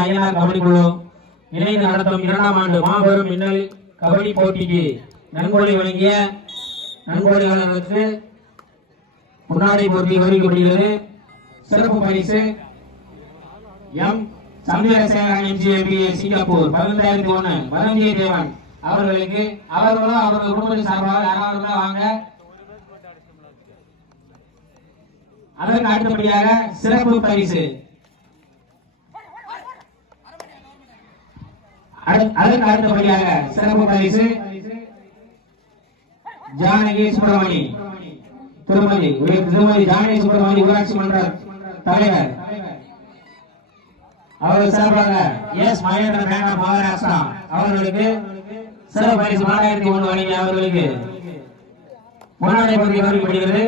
அய்யனார் கபடி குழு இணைந்து நடத்தும் 2ஆம் ஆண்டு மாபெரும் மின்னல் கபடி போட்டிக்கு நன்கொடை வழங்கிய நன்கொடையாளர்களுக்கு முன்னாடி போட்டி கௌரவிக்கப்படுகிறது. சிறப்பு பரிசு எம் சந்திரசேகரன் எம்ஜிஏபிஏ சிங்கப்பூர் 15,001 வரஞ்சிய தேவன் அவர்களுக்கு அவர்களும் அவர்கள் குடும்பத்தின் சார்பாக யாராவது வாங்க. அதற்கு அடுத்தபடியாக சிறப்பு பரிசு அதற்கு அடுத்தபடியாக சிறப்பு பரிசு ஜானகி சுப்பிரமணி திருமதி ஜானகி சுப்பிரமணி ஊராட்சி மன்ற தலைவர் அவர்கள் சார்பாக S Mahendran bank of Maharashtra அவர்களுக்கு சிறப்பு பரிசு 4,001 வழங்கி அவர்களுக்கு முன்னாடி பகுதி கௌரவிக்கப்படுகிறது.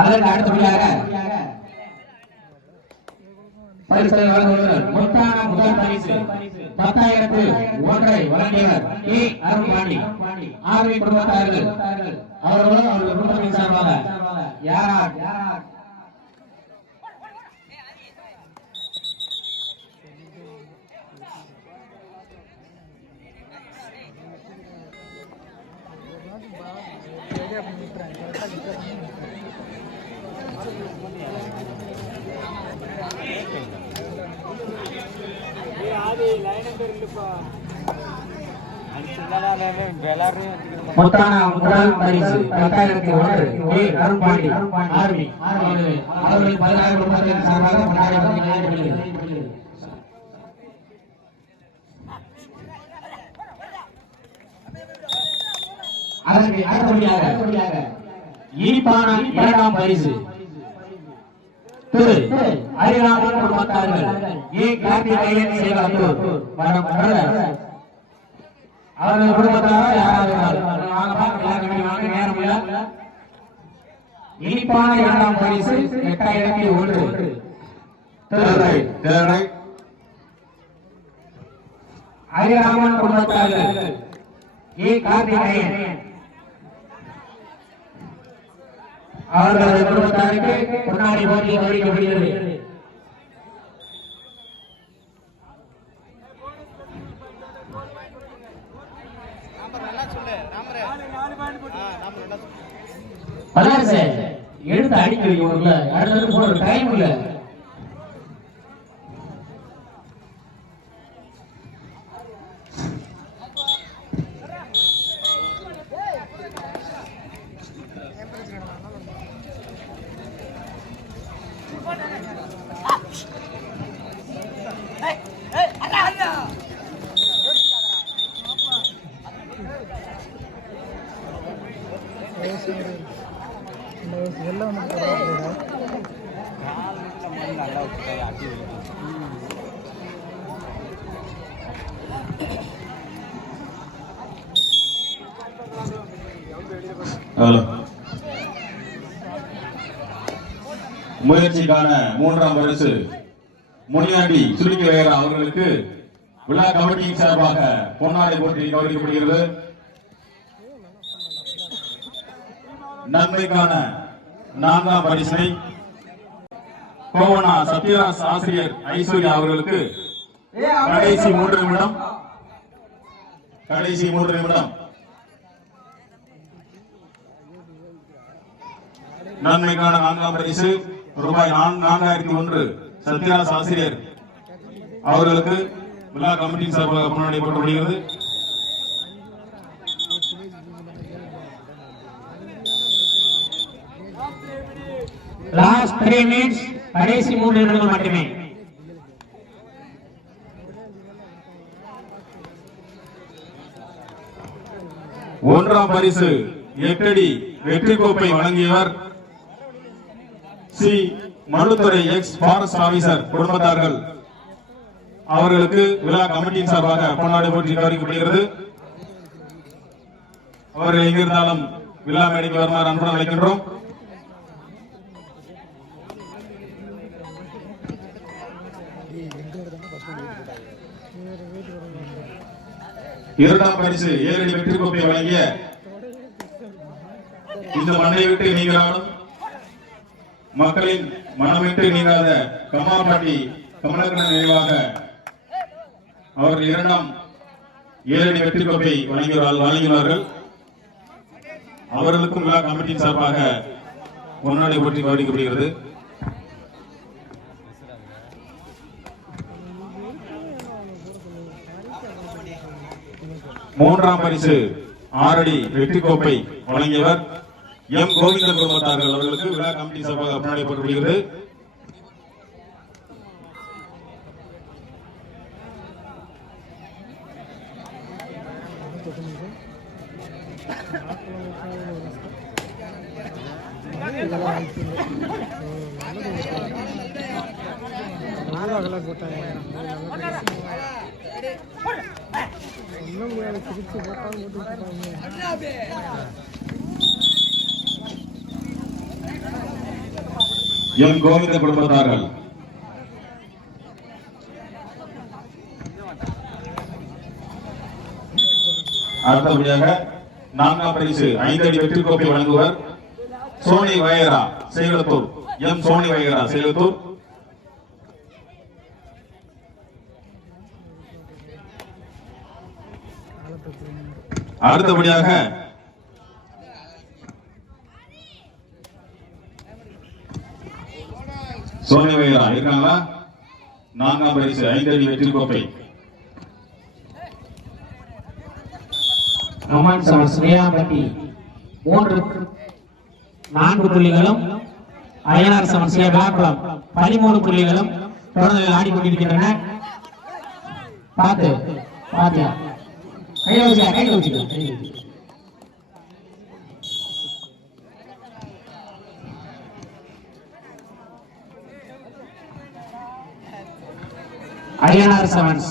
அதற்கு அடுத்தபடியாக பரிசை வழங்குவதற்கு மொத்தான முதல் பரிசு 10,001 வழங்கியவர் கே அருண்பாண்டி ஆர்வி குடும்பத்தார்கள் அவர்களும் அவர்கள் குடும்பத்தின் சார்பாக யார் மொத்தான முதல் பரிசு 10,001 கே அருண்பாண்டி ஆர்வி அவர்கள் 16 குடும்பத்தின் சார்பாக கொண்டாடப்படுகிறது. அதற்கு அடுத்தபடியாக இனிப்பான 2ஆம் பரிசு திரு ஹரிராமன் குடும்பத்தார்கள் ஏ கார்த்திகேயன் சேகலத்தூர் அவர்கள் குடும்பத்தார் யாராவது நேரம் இல்ல. இனிப்பான 2ஆம் பரிசு 8,001 ஹரிராமன் குடும்பத்தார்கள் ஏ கார்த்திகேயன் அவர்களது குடும்பத்தாருக்கு முன்னாடி போட்டி கௌரவிக்கப்படுகிறது. எடுத்து அடிக்க வைக்க அடுத்தது போற டைம் இல்ல. முயற்சிக்கான 3ஆம் பரிசு முனியாண்டி சுருக்கி வேற அவர்களுக்கு விழா கமிட்டியின் சார்பாக பொன்னாடை போட்டி கௌரவிக்கப்படுகிறது. நன்மைக்கான 4ஆம் பரிசை கோவனா சத்யராஜ் ஆசிரியர் ஐஸ்வர்யா அவர்களுக்கு கடைசி 3 நிமிடம் நன்மைக்கான 4ஆம் பரிசு ரூபாய் 4,001 சத்யராஜ் ஆசிரியர் அவர்களுக்கு விழா கமிட்டியின் சார்பாக முன்னாடி போட்டப்படுகிறது. லாஸ்ட் 3 மினிட்ஸ் கடைசி 3 நிமிடங்கள் மட்டுமே. ஒன்றாம் பரிசு 8 அடி வெற்றி கோப்பை வழங்கியவர் சி மனுத்துறை எக்ஸ் ஃபாரஸ்ட் ஆபீசர் குடும்பத்தார்கள் அவர்களுக்கு விழா கமிட்டியின் சார்பாக பொன்னாடை போட்டி கௌரவிக்கப்படுகிறது. அவர்கள் எங்கிருந்தாலும் விழா மேடைக்கு வருமாறு அன்புடன் அழைக்கின்றோம். இரண்டாம் பரிசு 7 அடி வெற்றி கோப்பை வழங்கிய இந்த மண்ணை விட்டு நீங்களாலும் மக்களின் மனமிட்டு நீங்காத கமாபாட்டி கமலக்கண்ணன் நினைவாக அவர்கள் இரண்டாம் 7 அடி வெற்றி கோப்பை வழங்கினார்கள். அவர்களுக்கும் விழா கமிட்டியின் சார்பாக பொன்னாடை போட்டி கவனிக்கப்படுகிறது. மூன்றாம் பரிசு 6 அடி வெற்றி கோப்பை வழங்கியவர் எம் கோவிந்தன் குடும்பத்தார்கள் அவர்களுக்கு விழா கமிட்டி சார்பாக பொன்னாடை போட்டப்படுகிறது. எம் கோவிந்த குடும்பத்தார்கள் அடுத்தபடியாக 4ஆம் பரிசு 5 அடி வெற்றி கோப்பை வழங்குவர் சோனி வயரா சேலத்தூர். எம் சோனி வயரா சேலத்தூர். அடுத்தபடியாக சோனி வயரா இருக்காங்களா? 4ஆம் பரிசு 5 அடி வெற்றி கோப்பை. அம்மன் சமர் ஸ்ரீராம்பட்டி 4 புள்ளிகளும், அய்யனார் சமர் ஸ்ரீகாக்குளம் 13 புள்ளிகளும் தொடர்ந்து ஆடிக்கொண்டிருக்கின்றன. பார்த்து கையில வச்சுக்க. அய்யனார் சமர்